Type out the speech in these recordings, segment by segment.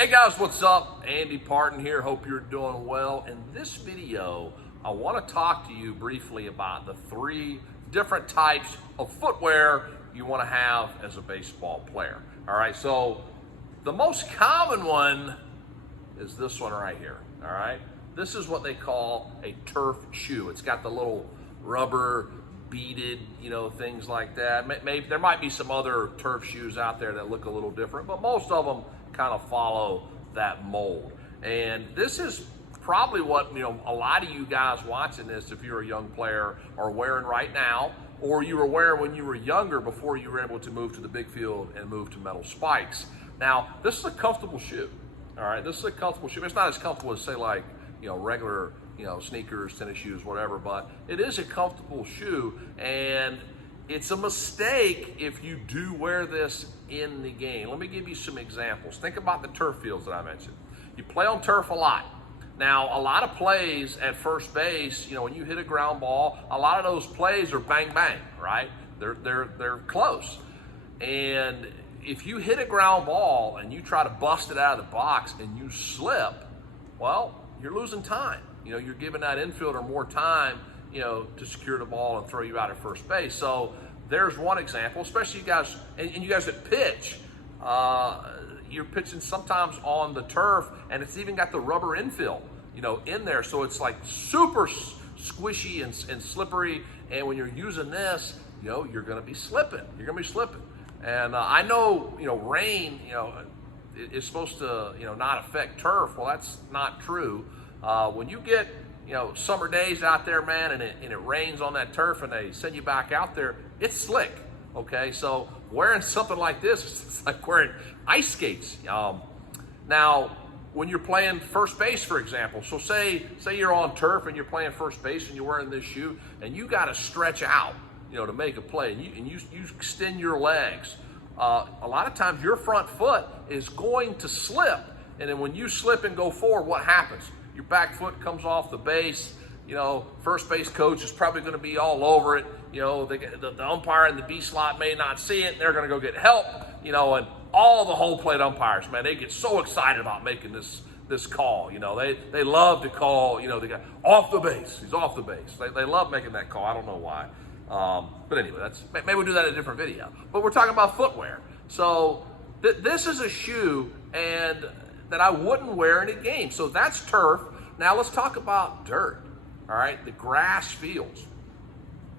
Hey guys, what's up? Andy Partin here. Hope you're doing well. In this video, I want to talk to you briefly about the 3 different types of footwear you want to have as a baseball player. All right, so the most common one is this one right here. All right, this is what they call a turf shoe. It's got the little rubber beaded, things like that. Maybe there might be some other turf shoes out there that look a little different, but most of them kind of follow that mold. And this is probably what a lot of you guys watching this, if you're a young player, are wearing right now, or you were wearing when you were younger before you were able to move to the big field and move to metal spikes. Now, this is a comfortable shoe. All right, this is a comfortable shoe. It's not as comfortable as, say, like regular sneakers, tennis shoes, whatever, but it is a comfortable shoe, and it's a mistake if you do wear this in the game. Let me give you some examples. Think about the turf fields that I mentioned. You play on turf a lot. Now, a lot of plays at first base, when you hit a ground ball, a lot of those plays are bang bang, right? They're close. And if you hit a ground ball and you try to bust it out of the box and you slip, well, you're losing time. You're giving that infielder more time, to secure the ball and throw you out at first base. So there's one example, especially you guys, and you guys that pitch, you're pitching sometimes on the turf, and it's even got the rubber infill, in there. So it's like super squishy and slippery. And when you're using this, you're going to be slipping. You're going to be slipping. And I know, rain, is supposed to, not affect turf. Well, that's not true. When you get, summer days out there, man, and it rains on that turf and they send you back out there, it's slick, okay? So wearing something like this, it's like wearing ice skates. Now, when you're playing first base, for example, so say you're on turf and you're playing first base and you're wearing this shoe and you got to stretch out, to make a play, and you extend your legs. A lot of times your front foot is going to slip, and then when you slip and go forward, what happens? Your back foot comes off the base. First base coach is probably going to be all over it. The umpire in the B slot may not see it, and they're going to go get help. And all the whole plate umpires, man, they get so excited about making this call. They love to call. The guy off the base. He's off the base. They love making that call. I don't know why. But anyway, maybe we'll do that in a different video. But we're talking about footwear. So this is a shoe and that I wouldn't wear in a game. So that's turf. Now let's talk about dirt. All right, the grass fields.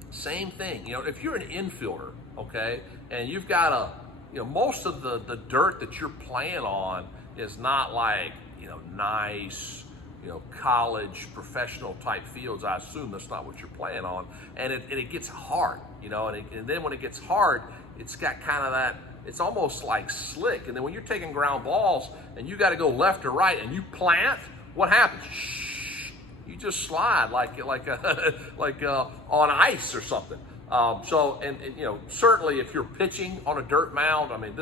Same thing. If you're an infielder, okay, and you've got most of the dirt that you're playing on is not like, nice, college professional type fields. I assume that's not what you're playing on. And it gets hard, and then when it gets hard, it's got kind of that, it's almost like slick. And then when you're taking ground balls and you got to go left or right and you plant, what happens? Shh, you just slide like on ice or something. So certainly if you're pitching on a dirt mound, I mean,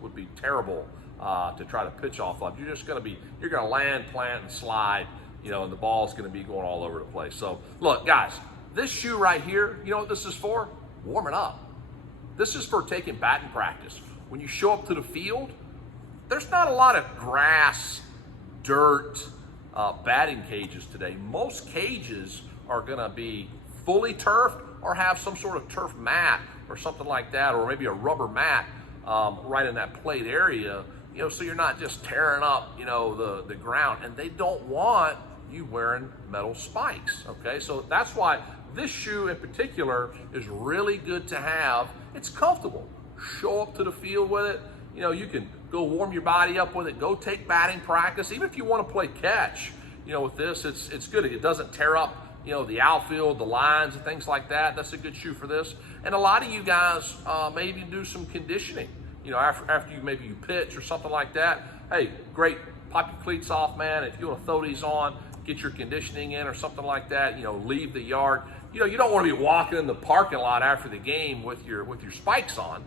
would be terrible to try to pitch off of. You're going to land, plant, and slide, and the ball's going to be going all over the place. So look, guys, this shoe right here, you know what this is for? Warming up. This is for taking batting practice. When you show up to the field, there's not a lot of grass, dirt, batting cages today. Most cages are going to be fully turfed or have some sort of turf mat or something like that, or maybe a rubber mat right in that plate area, so you're not just tearing up, the ground. And they don't want you wearing metal spikes, okay? So that's why this shoe in particular is really good to have. It's comfortable. Show up to the field with it. You can go warm your body up with it. Go take batting practice. Even if you want to play catch, with this, it's good. It doesn't tear up, the outfield, the lines and things like that. That's a good shoe for this. And a lot of you guys maybe do some conditioning, after you pitch or something like that. Hey, great. Pop your cleats off, man. If you want to throw these on, get your conditioning in or something like that, leave the yard. You don't want to be walking in the parking lot after the game with your spikes on.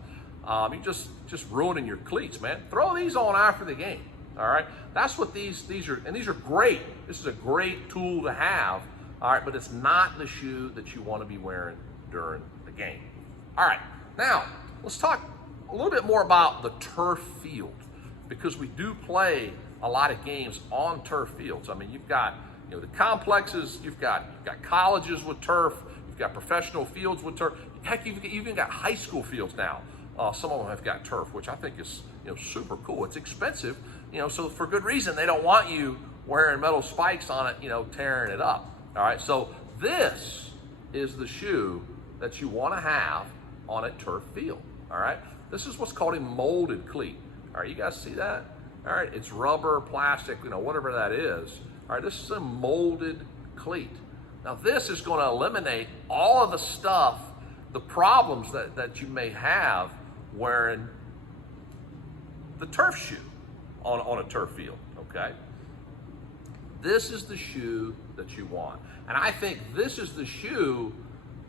You just ruining your cleats, man. Throw these on after the game. All right, that's what these are, and these are great. This is a great tool to have. All right, but it's not the shoe that you want to be wearing during the game. All right, now let's talk a little bit more about the turf field. because we do play a lot of games on turf fields. I mean, you've got, you know, the complexes, you've got colleges with turf, you've got professional fields with turf. Heck, you've even got high school fields now. Some of them have got turf, which I think is, you know, super cool. It's expensive, you know, so for good reason. They don't want you wearing metal spikes on it, you know, tearing it up. All right, so this is the shoe that you want to have on a turf field. All right, this is what's called a molded cleat. All right, you guys see that? All right, it's rubber, plastic, you know, whatever that is. All right, this is a molded cleat. Now this is going to eliminate all of the stuff, the problems that you may have wearing the turf shoe on a turf field, okay? This is the shoe that you want. And I think this is the shoe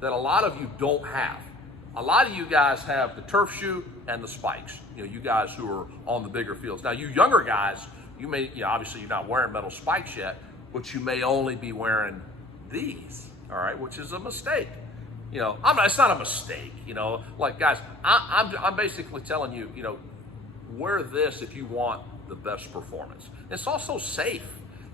that a lot of you don't have. A lot of you guys have the turf shoe and the spikes. You know, you guys who are on the bigger fields. Now, you younger guys, you may, you know, obviously you're not wearing metal spikes yet, but you may only be wearing these, all right, which is a mistake. You know, it's not a mistake, you know, like guys, I'm basically telling you, you know, wear this if you want the best performance. It's also safe.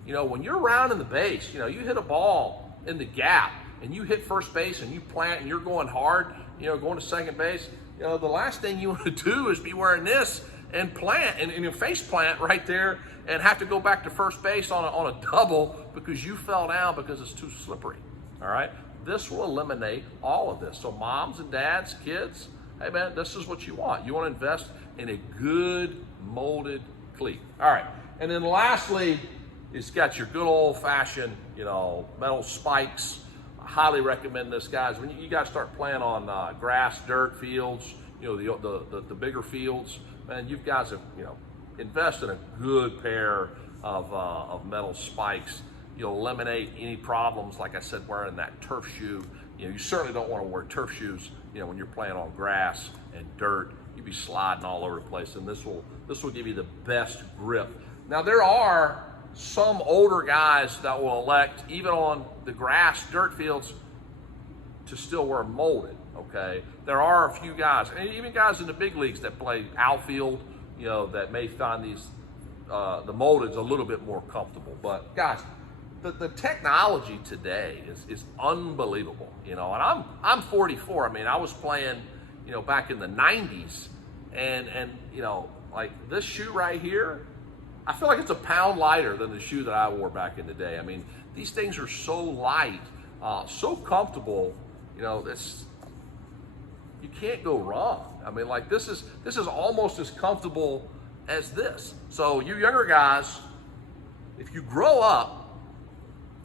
You know, when you're rounding the base, you know, you hit a ball in the gap and you hit first base and you plant and you're going hard, you know, going to second base, you know, the last thing you want to do is be wearing this and plant and you face plant right there and have to go back to first base on a double because you fell down because it's too slippery. All right. This will eliminate all of this. So moms and dads, kids, hey man, this is what you want. You want to invest in a good molded cleat. All right. And then lastly, it's got your good old fashioned, you know, metal spikes. I highly recommend this, guys. When you guys start playing on grass, dirt fields, you know, the bigger fields, man, you guys have, you know, invest in a good pair of metal spikes. You'll eliminate any problems, like I said, wearing that turf shoe. You know, you certainly don't want to wear turf shoes, you know, when you're playing on grass and dirt. You'd be sliding all over the place, and this will give you the best grip. Now, there are some older guys that will elect, even on the grass, dirt fields, to still wear molded, okay? There are a few guys, and even guys in the big leagues that play outfield, you know, that may find these, the molded's a little bit more comfortable. But guys, the technology today is unbelievable, you know, and I'm 44. I mean, I was playing, you know, back in the 90s, and you know, like this shoe right here, I feel like it's a pound lighter than the shoe that I wore back in the day. I mean, these things are so light, so comfortable, you know, you can't go wrong. I mean, like this is almost as comfortable as this. So you younger guys, if you grow up,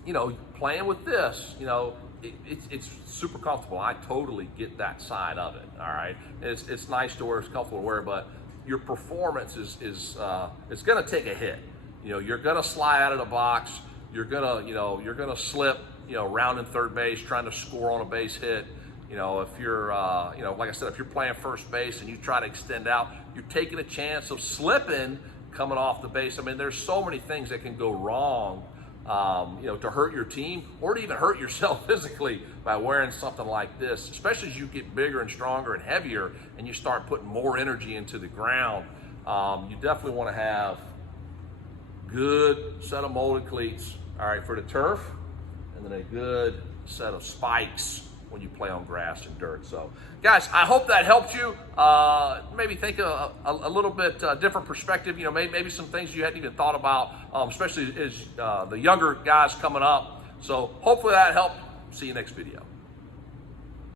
you know, playing with this, you know, it's super comfortable. I totally get that side of it. All right, it's nice to wear, it's comfortable to wear, but your performance is it's going to take a hit. You know, you're going to slide out of the box. You're gonna slip. You know, rounding third base, trying to score on a base hit. You know, if you're, you know, like I said, if you're playing first base and you try to extend out, you're taking a chance of slipping coming off the base. I mean, there's so many things that can go wrong. You know, to hurt your team or to even hurt yourself physically by wearing something like this, especially as you get bigger and stronger and heavier and you start putting more energy into the ground. You definitely want to have good set of molded cleats, all right, for the turf, and then a good set of spikes when you play on grass and dirt. So guys, I hope that helped you. Maybe think a little bit different perspective, you know, maybe some things you hadn't even thought about, especially as the younger guys coming up. So hopefully that helped. See you next video.